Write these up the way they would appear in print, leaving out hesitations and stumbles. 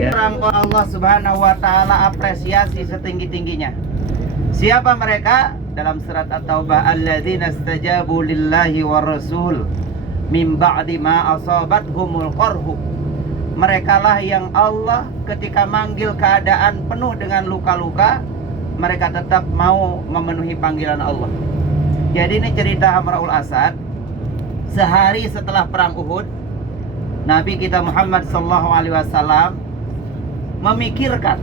Ya. Orang Allah Subhanahu wa taala apresiasi setinggi-tingginya. Siapa mereka? Dalam surat At-Taubah, alladzina istajabu lillahi war rasul min ba'di ma asabathumul qarhu. Merekalah yang Allah ketika manggil keadaan penuh dengan luka-luka, mereka tetap mau memenuhi panggilan Allah. Jadi ini cerita Hamraul Asad. Sehari setelah perang Uhud, Nabi kita Muhammad SAW memikirkan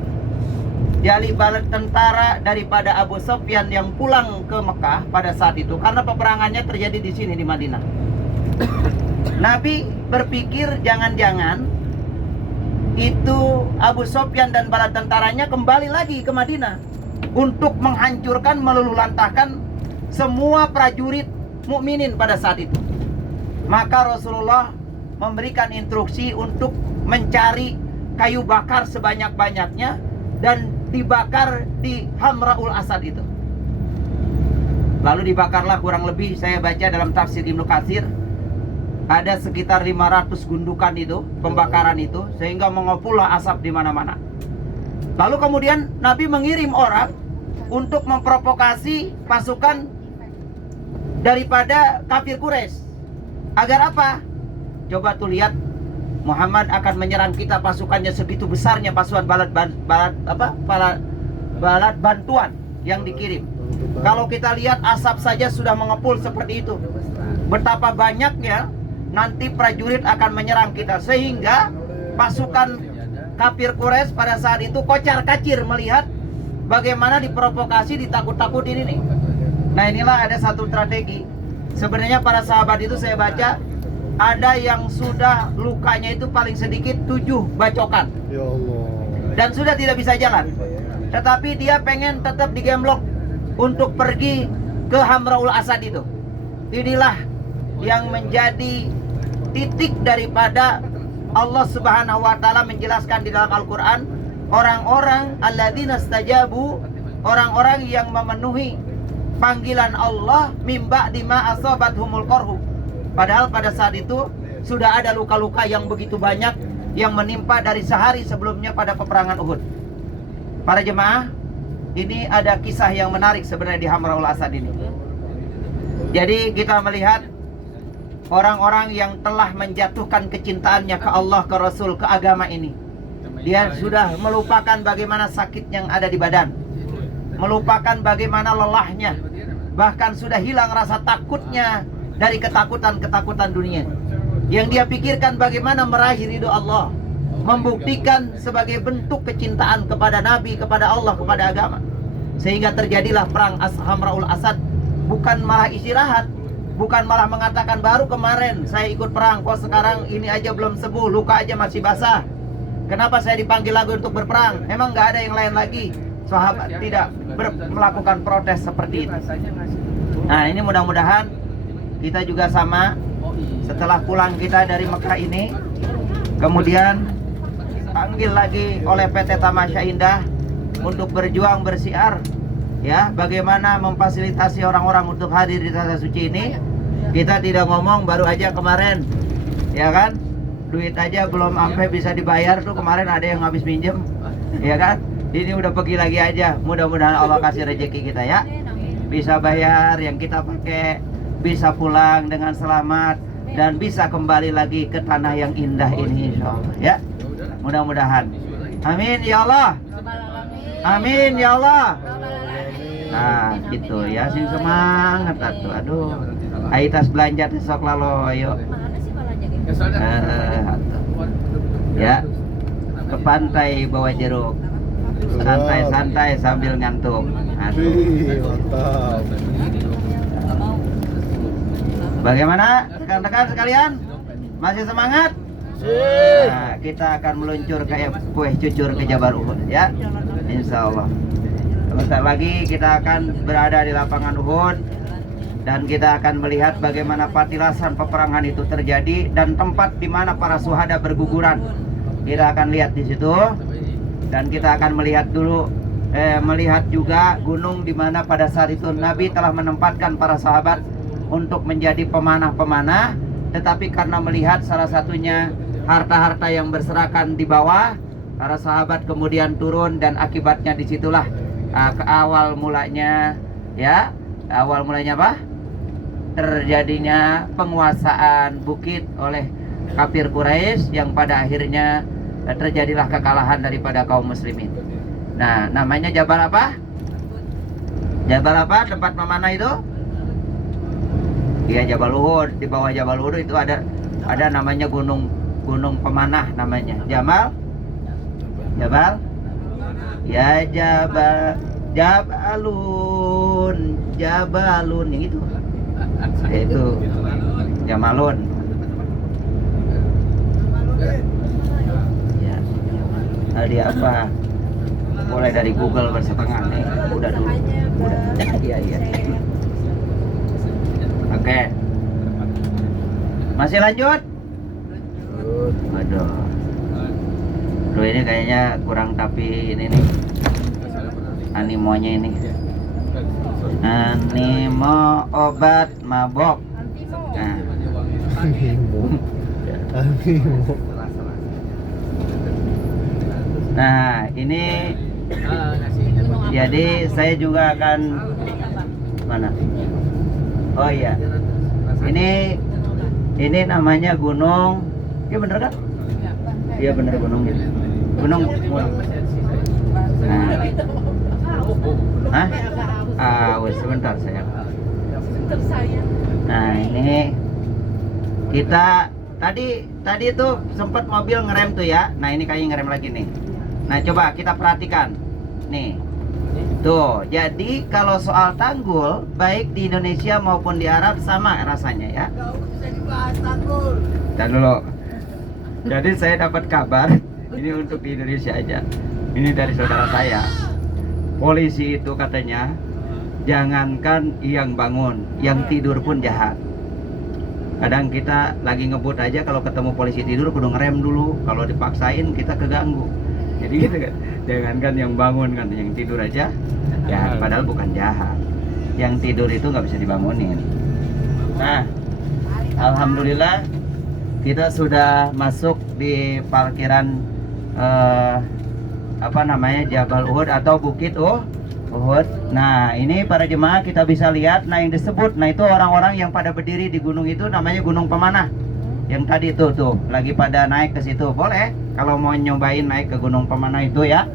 jali balik tentara daripada Abu Sufyan yang pulang ke Mekah pada saat itu, karena peperangannya terjadi di sini di Madinah. Nabi berpikir jangan-jangan itu Abu Sufyan dan bala tentaranya kembali lagi ke Madinah untuk menghancurkan, meluluhlantahkan semua prajurit mukminin pada saat itu. Maka Rasulullah memberikan instruksi untuk mencari kayu bakar sebanyak-banyaknya dan dibakar di Hamraul Asad itu. Lalu dibakarlah kurang lebih, saya baca dalam tafsir Ibnu Katsir, ada sekitar 500 gundukan itu, pembakaran itu, sehingga mengepullah asap di mana-mana. Lalu kemudian Nabi mengirim orang untuk memprovokasi pasukan daripada kafir Quraisy. Agar apa? Coba tuh lihat, Muhammad akan menyerang kita, pasukannya segitu besarnya, pasukan balat bantuan yang dikirim. Kalau kita lihat asap saja sudah mengepul seperti itu, betapa banyaknya nanti prajurit akan menyerang kita, sehingga pasukan kafir Quraisy pada saat itu kocar-kacir melihat bagaimana diprovokasi, ditakut-takutin ini. Nah, inilah ada satu strategi. Sebenarnya para sahabat itu saya baca ada yang sudah lukanya itu paling sedikit 7 bacokan. Ya Allah. Dan sudah tidak bisa jalan. Tetapi dia pengen tetap digemblok untuk pergi ke Hamraul Asad itu. Inilah yang menjadi titik daripada Allah Subhanahu wa taala menjelaskan di dalam Al-Qur'an, orang-orang alladzina istajabu, orang-orang yang memenuhi panggilan Allah mimba dima asabathumul qarhu. Padahal pada saat itu sudah ada luka-luka yang begitu banyak yang menimpa dari sehari sebelumnya pada peperangan Uhud. Para jemaah, ini ada kisah yang menarik sebenarnya di Hamraul Asad ini. Jadi kita melihat orang-orang yang telah menjatuhkan kecintaannya ke Allah, ke Rasul, ke agama ini. Dia sudah melupakan bagaimana sakit yang ada di badan, melupakan bagaimana lelahnya, bahkan sudah hilang rasa takutnya dari ketakutan-ketakutan dunia. Yang dia pikirkan bagaimana meraih ridho Allah, membuktikan sebagai bentuk kecintaan kepada Nabi, kepada Allah, kepada agama. Sehingga terjadilah perang Hamraul Asad. Bukan malah istirahat, bukan malah mengatakan baru kemarin saya ikut perang, kok sekarang ini aja belum sembuh, luka aja masih basah, kenapa saya dipanggil lagi untuk berperang? Emang gak ada yang lain lagi? Sahabat tidak melakukan protes seperti itu. Nah, ini mudah-mudahan kita juga sama. Setelah pulang kita dari Mekah ini, kemudian panggil lagi oleh PT Tamasya Indah untuk berjuang bersiar, ya, bagaimana memfasilitasi orang-orang untuk hadir di Tanah Suci ini. Kita tidak ngomong baru aja kemarin, ya kan, duit aja belum sampai bisa dibayar tuh, kemarin ada yang habis minjem, ya kan. Ini udah pergi lagi aja. Mudah-mudahan Allah kasih rezeki kita, ya, bisa bayar yang kita pakai, bisa pulang dengan selamat, dan bisa kembali lagi ke tanah yang indah ini, insyaallah, ya. Mudah-mudahan. Amin ya Allah. Amin ya Allah. Nah, gitu ya, sing semangat atuh. Aduh. Aitas belanja besok lalu, ayo. Ya. Ke pantai bawa jeruk. Santai-santai sambil ngantuk. Aduh. Mantap. Bagaimana rekan-rekan sekalian? Masih semangat? Nah, kita akan meluncur kayak kue cucur ke Jabal Uhud, ya. Insya Allah. Sebentar lagi kita akan berada di lapangan Uhud dan kita akan melihat bagaimana patilasan peperangan itu terjadi dan tempat di mana para syuhada berguguran. Kita akan lihat di situ dan kita akan melihat juga gunung di mana pada saat itu Nabi telah menempatkan para sahabat untuk menjadi pemanah-pemanah, tetapi karena melihat salah satunya harta-harta yang berserakan di bawah, para sahabat kemudian turun dan akibatnya disitulah ke awal mulanya ya, awal mulanya apa? Terjadinya penguasaan bukit oleh kafir Quraisy yang pada akhirnya terjadilah kekalahan daripada kaum muslimin. Nah, namanya Jabal apa? Jabal apa? Tempat memanah itu? Iya, Jabal Uhud. Di bawah Jabal Uhud itu ada namanya gunung pemanah namanya. Jabal? Ya, Jabalun yang itu. Itu Jamalun. Ya. Tadi apa? Mulai dari Google bersetengah nih. Udah dulu. Udah. Iya. Oke. Masih lanjut? Waduh. Loh, ini kayaknya kurang tapi ini nih. Animonya ini. Animo obat mabok. Nah. Nah, ini jadi saya juga akan mana? Oh iya. Ini namanya gunung. Iya bener kan? Iya bener gunungnya. Gunung. Nah. Hah? Sebentar saya. Nah, ini kita tadi itu sempat mobil ngerem tuh ya. Nah, ini kayaknya ngerem lagi nih. Nah, coba kita perhatikan. Nih. Tuh, jadi kalau soal tanggul baik di Indonesia maupun di Arab sama rasanya ya. Dan dulu. Jadi saya dapat kabar ini untuk di Indonesia aja. Ini dari saudara saya. Polisi itu katanya jangankan yang bangun, yang tidur pun jahat. Kadang kita lagi ngebut aja kalau ketemu polisi tidur kudu ngerem dulu. Kalau dipaksain kita keganggu. Jadi gitu kan. Jangankan yang bangun kan, yang tidur aja jahat, padahal bukan jahat. Yang tidur itu nggak bisa dibangunin. Nah, alhamdulillah kita sudah masuk di parkiran Jabal Uhud atau Bukit Uhud. Nah, ini para jemaah kita bisa lihat. Nah, yang disebut, nah itu orang-orang yang pada berdiri di gunung itu namanya gunung pemanah. Yang tadi tuh lagi pada naik ke situ. Boleh kalau mau nyobain naik ke gunung pemanah itu ya.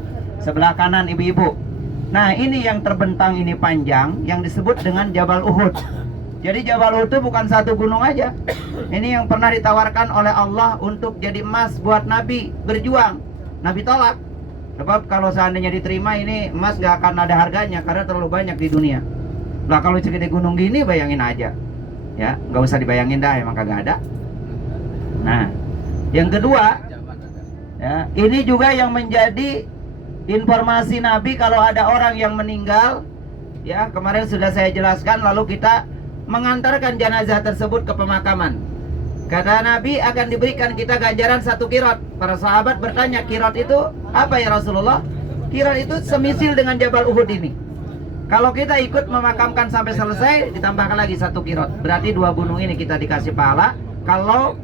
Sebelah kanan ibu-ibu. Nah, ini yang terbentang ini panjang yang disebut dengan Jabal Uhud. Jadi Jabal Uhud itu bukan satu gunung aja. Ini yang pernah ditawarkan oleh Allah untuk jadi emas buat Nabi berjuang. Nabi tolak. Sebab kalau seandainya diterima ini emas gak akan ada harganya karena terlalu banyak di dunia. Nah, kalau segede gunung gini bayangin aja. Ya, nggak usah dibayangin dah, emang kagak ada. Nah, yang kedua, ya, ini juga yang menjadi informasi Nabi kalau ada orang yang meninggal. Ya, kemarin sudah saya jelaskan, lalu kita mengantarkan jenazah tersebut ke pemakaman. Kata Nabi akan diberikan kita ganjaran 1 kirot. Para sahabat bertanya, kirot itu apa ya Rasulullah? Kirot itu semisil dengan Jabal Uhud ini. Kalau kita ikut memakamkan sampai selesai, ditambahkan lagi 1 kirot. Berarti 2 gunung ini kita dikasih pahala kalau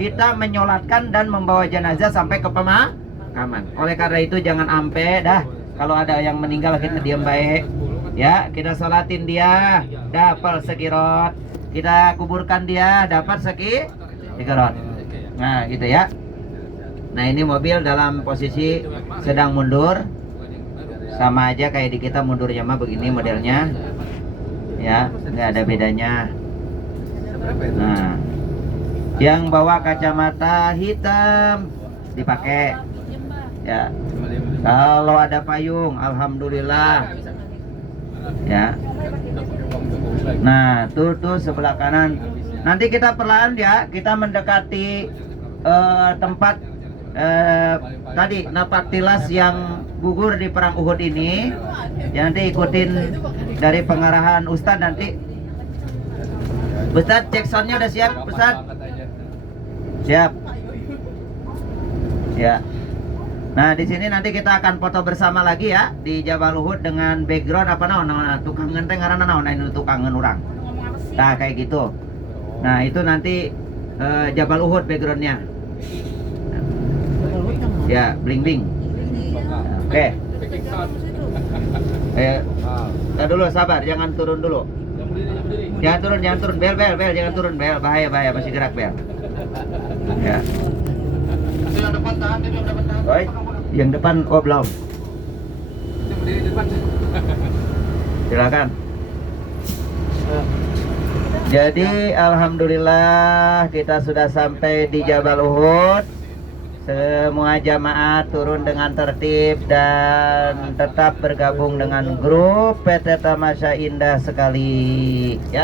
kita menyolatkan dan membawa jenazah sampai ke pemakaman. Oleh karena itu jangan ampe dah kalau ada yang meninggal kita diam baik. Ya, kita sholatin dia, dapat sekirot. Kita kuburkan dia, dapat sekirot. Nah, gitu ya. Nah, ini mobil dalam posisi sedang mundur. Sama aja kayak di kita mundurnya mah begini modelnya. Ya, nggak ada bedanya. Nah, yang bawa kacamata hitam dipakai. Ya. Kalau ada payung, alhamdulillah. Ya. Nah, tuh sebelah kanan. Nanti kita perlahan ya, kita mendekati tempat tadi napak tilas yang gugur di perang Uhud ini. Ya, nanti ikutin dari pengarahan Ustadz nanti. Ustadz, cek soundnya udah siap, Ustadz? Siap. Ya. Nah, di sini nanti kita akan foto bersama lagi ya di Jabal Uhud dengan background apa naon tukang ngenteng ngaranna naon ini tukang urang. Nah, kayak gitu. Nah, itu nanti Jabal Uhud backgroundnya. Ya, bling bling. Oke. Tar dulu, sabar, jangan turun dulu. Jangan turun, bel, jangan turun, bel, bahaya, masih gerak, bel. Ya. Yang depan tahan, Baik, yang depan, oh belum. Silakan. Jadi alhamdulillah kita sudah sampai di Jabal Uhud. Semua jamaah turun dengan tertib dan tetap bergabung dengan grup PT Tamasya Indah sekali ya.